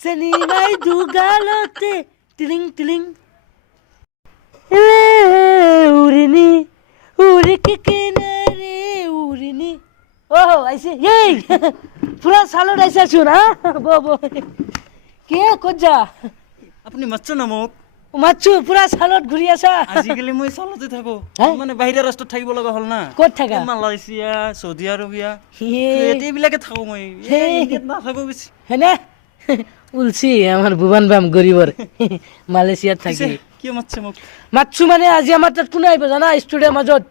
চেনিমাই দুগালতে টিলিং টিলিং উৰিনি উৰিকে কেনাৰে উৰিনি আইছে এই পুরা সালত আইছে শুন বো কে কজা আপনি মাছছো না মোক মাছু পুরা সালত ঘুরি আসা আজিকালি মই সালতে থাকো মানে বাহিৰা ৰাষ্ট্ৰত থাকিব লগা হল না ক'ত থাকা মালয়েছিয়া সৌদি আৰবিয়া হে এইবিলাকে থাকো মই ইণ্ডিয়াত নাথাকো বেছি হেনে উলছি আমার ভুবন বাম গরিবর মালয়েশিয়াত থাকি কি মাছছে মোক মাছু মানে আজি আমার তাত কোন আইব জানা স্টুডিওর মাজত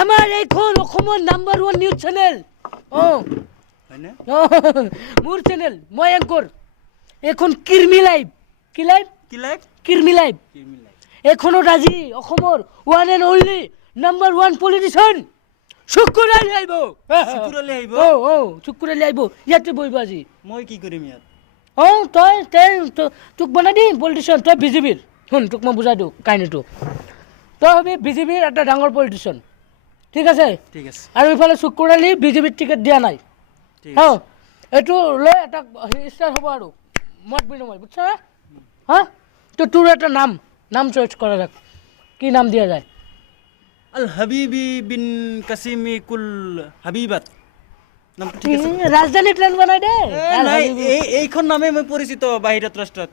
আমার এইখন অসমৰ নাম্বাৰ 1 নিউজ চ্যানেল হয়নে মোৰ চ্যানেল মই এঙ্কৰ এখন কিৰমি লাইভ কি লাইভ কিৰমি লাইভ এখনো ৰাজি অসমৰ one and only number 1 politician Shukur Ali আইব শুকুৰ আলী আইব ইয়াতে বইব আজি মই কি কৰিম ইয়াত তই তোক বনাই দিম পলিটিশিয়ান তই বিজেপিৰ শুন তোক মই বুজাই দিওঁ কাহিনীটো তই হবি বিজেপিৰ এটা ডাঙৰ পলিটিশিয়ান ঠিক আছে আৰু ইফালে শুকুৰ আলী বিজেপিৰ টিকেট দিয়া নাই এইটো লৈ এটা ষ্টাৰ্ট হ'ব আৰু মত বিনিময় বুঝছা তো তোৰ এটা নাম চইচ কৰা যাক কি নাম দিয়া যায় আল হাবিবি বিন কাসিমি কুল হাবিবাত নাম ঠিক আছে রাজধানী প্ল্যান বানাই দে নাই এইখন নামে মই পৰিচিত বাহিৰত ৰাষ্ট্ৰত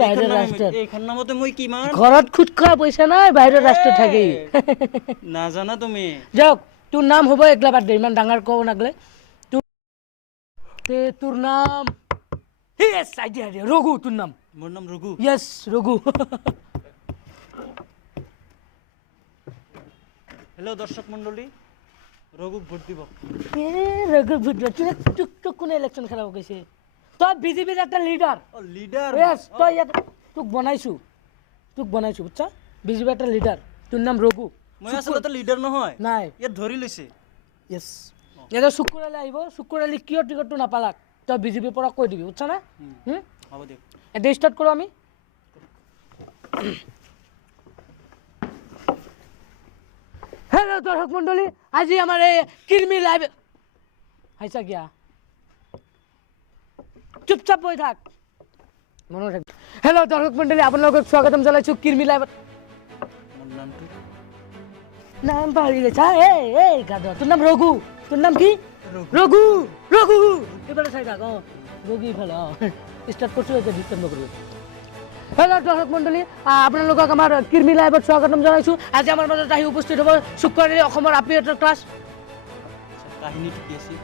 বাহিৰৰ ৰাষ্ট্ৰত এইখন নামতে মই কিমান ঘৰত খুদ খোৱা পইচা নাই বাহিৰৰ ৰাষ্ট্ৰত থাকি নাজানা তুমি যাওক তোৰ নাম হ'ব একলা বাদ দে ইমান ডাঙৰ কও নাগলে তোৰ নাম ইয়েস আইডিয়া ৰঘু তোৰ নাম মোৰ নাম ৰঘু ইয়েস ৰঘু হেল্ল' দৰ্শক মণ্ডলী ৰঘুক ভোট দিব ৰঘু ভোট দিব তুক কোনে ইলেকশন খেলাব কৈছে তই বিজেপিৰ একটা লিডাৰ ইয়েস তই ইয়াত তোক বনাইছো বুঝছা বিজেপিৰ একটা লিডাৰ তোৰ নাম ৰঘু মই আসলে লিডাৰ নহয় নাই ইয়াত ধৰি লৈছে ইয়েস এটা শুকুৰ আলী আহিব শুকুৰ আলী কিয় টিকটটো নাপালাক তই বিজেপিৰ পৰা কৈ দিবি বুঝছা না হ'ব দিয়ক এটা স্টার্ট করো আমি হ্যালো দর্শক মন্ডলী আজি আমার এই কিরমি লাইভ হাইসা গিয়া চুপচাপ বই থাক মনে রাখ হ্যালো দর্শক মন্ডলী আপনাদের স্বাগতম জানাইছো কিরমি লাইভ নাম পাহৰি গেছা এই গাধা তোৰ নাম ৰঘু তোৰ নাম কি ৰঘু এবাৰে চাই থাক ৰঘু ইফালে স্টাৰ্ট কৰছো এটা ডিস্টাৰ্ব নকৰিব হেল্ল' দৰ্শক মণ্ডলী আপোনালোকক আমাৰ কিৰমি লাইভত স্বাগতম জনাইছোঁ আজি আমাৰ মাজত আহি উপস্থিত হ'ব শুকুৰ আলী অসমৰ আপিহঁতৰ ক্লাছ কাহিনীটো কি আছে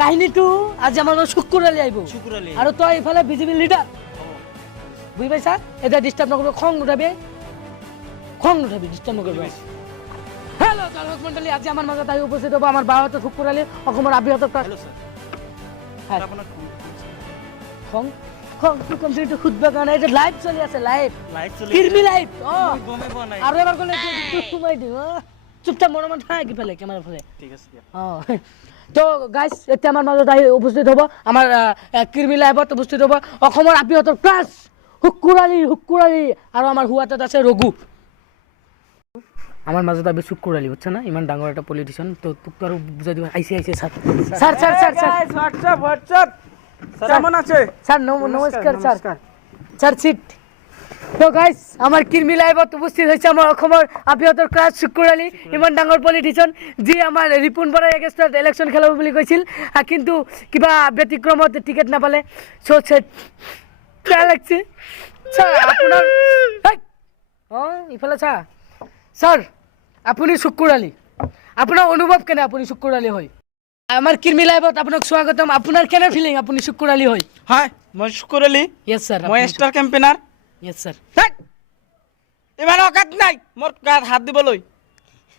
কাহিনীটো আজি আমাৰ মাজত শুকুৰ আলী আহিব আৰু তই ইফালে বিজেপি লিডাৰ বুজি পাইছা এতিয়া ডিষ্টাৰ্ব নকৰিব খং নুঠাবি ডিষ্টাৰ্ব নকৰিব হেল্ল' দৰ্শক মণ্ডলী আজি আমাৰ মাজত আহি উপস্থিত হ'ব আমাৰ বাহঁতৰ শুকুৰ আলী অসমৰ আপিহঁতৰ ক্লাছ খং কমপ্লিট খুদবা কাৰণে এটা লাইভ চলি আছে লাইভ কিৰমি লাইভ আৰু এবাৰ গ'লে সোমাই দিওঁ চুপচাপ মনে থাক ইফালে কেমেৰাৰ ফালে ঠিক আছে তো গাইজ এতিয়া আমাৰ মাজত আহি উপস্থিত হ'ব আমাৰ কিৰমি লাইভত উপস্থিত হ'ব অসমৰ আপিহঁতৰ ক্লাছ শুকুৰ আলী আৰু আমাৰ হুৱাটাত আছে ৰঘু আমাৰ মাজত আবে শুকুৰ আলী বুঝছ না ইমান ডাঙৰ এটা পলিটিশিয়ান তো তোক আৰু বুজাই দিব আইছে স্যার হোয়াটসঅ্যাপ স্যার কেমন আছে স্যার নমস্কার স্যার সিট তো গাইস আমার কিরমি লাইভত উপস্থিত হয়েছে আমার অসমৰ আপিহঁতৰ ক্লাছ শুকুৰ আলী ইমান ডাঙৰ পলিটিশিয়ান যি আমাৰ ৰিপুন বৰাৰ এগেইনষ্টত ইলেকশ্যন খেলাব বুলি কৈছিল কিন্তু কিবা ব্যতিক্ৰমত টিকেট নাপালে বেয়া লাগছে স্যাৰ আপোনাৰ ইফালে স্যাৰ আপুনি শুকুৰ আলী আপোনাৰ অনুভৱ কেনে আপুনি শুকুৰ আলী হয় আমাৰ কিৰমি লাইভত আপোনাক স্বাগতম আপোনাৰ কেনে ফিলিং আপুনি শুকুৰ আলী হয় হয় মই শুকুৰ আলী ইয়েস স্যাৰ মই ষ্টাৰ কেম্পেইনাৰ ইয়েস স্যাৰ ইমান অকাত নাই মোৰ গাত হাত দিবলৈ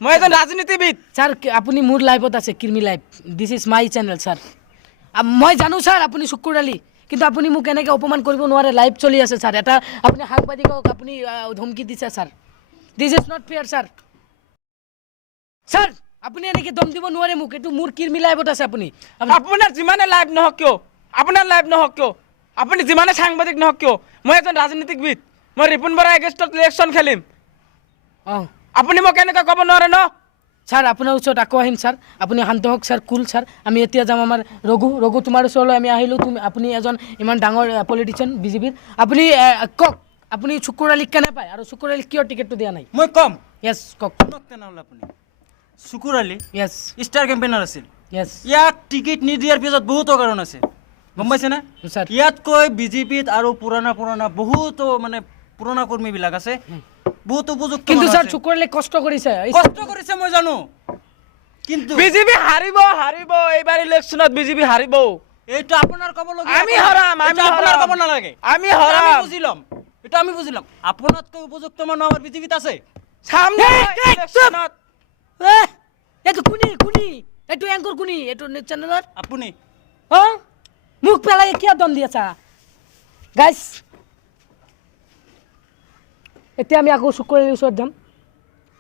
মই এজন ৰাজনীতিবিদ স্যাৰ আপুনি মোৰ লাইভত আছে কিৰমি live this is my channel sir মই জানো স্যাৰ আপুনি শুকুৰ আলী কিন্তু আপুনি মোক এনেকৈ অপমান কৰিব নোৱাৰে লাইভ চলি আছে স্যার এটা আপুনি সাংবাদিকক আপুনি ধমকি দিছে sir this is not fair sir আপুনি এনেকৈ দম দিব নোৱাৰে মোক এইটো মোৰ কিৰমি লাইভত আছে আপোনাৰ যিমানে লাইভ নহওক কিয় আপুনি যিমানে সাংবাদিক নহওক কিয় মই এজন ৰাজনীতিবিদ মই ৰিপুন বৰাৰ এগেইনষ্টত ইলেকশ্যন খেলিম অঁ আপুনি মোক এনেকৈ ক'ব নোৱাৰে ন ছাৰ আপোনাৰ ওচৰত আকৌ আহিম ছাৰ আপুনি শান্ত হওক ছাৰ কুল ছাৰ আমি এতিয়া যাম আমাৰ ৰঘু তোমাৰ ওচৰলৈ আমি আহিলোঁ আপুনি এজন ইমান ডাঙৰ পলিটিচিয়ান বিজেপিৰ আপুনি কওক আপুনি চুকুৰ আলীক কেনে পায় আৰু চুকুৰ আলীক কিয় টিকেটটো দিয়া নাই মই কম য়েছ কওক তেনেহ'লে আপুনি চুকুৰ আলী য়েছ ষ্টাৰ কেম্পেইনাৰ আছিল য়েছ ইয়াক টিকেট নিদিয়াৰ পিছত বহুতো কাৰণ আছে গম পাইছেনে ছাৰ ইয়াতকৈ বিজেপিত আৰু পুৰণা বহুতো মানে পুৰণা কৰ্মীবিলাক আছে বহুত উপযুক্ত কিন্তু মানুহ ছাৰ আছে। চুকুৰ আলীয়ে কষ্ট কৰিছে কষ্ট কৰিছে মই জানো কিন্তু বিজেপি হাৰিব এইবাৰ ইলেকশ্যনত বিজেপি হাৰিব এইটো আপোনাৰ ক'বলগীয়া আমি হৰাম এইটো আপোনাৰ ক'ব নালাগে আমি এটা হৰাম বুজি ল'ম এটা আমি বুজি ল'ম আপোনাতকৈ উপযুক্ত মানুহ আমাৰ বিজেপিত আছে সামনে ইলেকশ্যনত এইটো কোনি এইটো এংকৰ কোনি এইটো চেনেলত আপুনি অঁ মোক পেলাই কিয় দম দি আছা গাইছ এতিয়া আমি আকৌ চুকুৰ আলীৰ ওচৰত যাম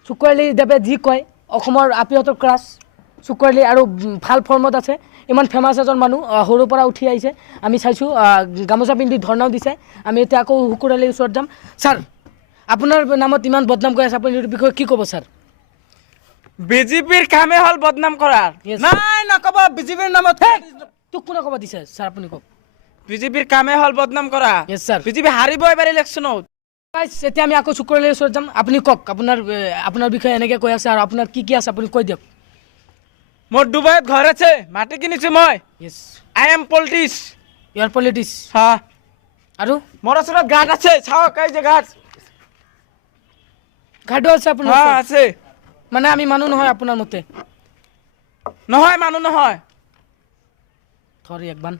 চুকুৰ আলী দেৱে যি কয় অসমৰ আপিহঁতৰ ক্ৰাছ চুকুৰ আলী আৰু ভাল ফৰ্মত আছে ইমান ফেমাছ এজন মানুহ সৰুৰ পৰা উঠি আহিছে আমি চাইছোঁ গামোচা পিন্ধি ধৰ্ণাও দিছে আমি এতিয়া আকৌ চুকুৰ আলীৰ ওচৰত যাম ছাৰ আপোনাৰ নামত ইমান বদনাম কৰি আছে আপুনি এইটো বিষয়ে কি ক'ব ছাৰ বিজেপিৰ কামে হ'ল বদনাম কৰাৰ Yes. নাই নক'ব বিজেপিৰ নামত তোক কোনে ক'ব দিছে ছাৰ আপুনি কওক বিজেপিৰ কামে হ'ল বদনাম কৰা Yes, sir. বিজেপি হাৰিব এবাৰ ইলেকশ্যনত Guys, এতিয়া আমি আকৌ চুকুৰ আলীৰ ওচৰত যাম আপুনি কওক আপোনাৰ বিষয়ে এনেকৈ কৈ আছে আৰু আপোনাৰ কি আছে আপুনি কৈ দিয়ক মোৰ ডুবাইত ঘৰ আছে মাটি কিনিছোঁ মই য়েছ আই এম পলিটিক্স ইয়াৰ পলিটিক্স হা আৰু মোৰ ওচৰত গাঁত আছে চাওক এই যে গাঁত ঘাটো আছে আপোনাৰ হা ওচৰত? আছে মানে আমি মানুহ নহয় আপোনাৰ মতে নহয় মানুহ নহয় থৰি একবান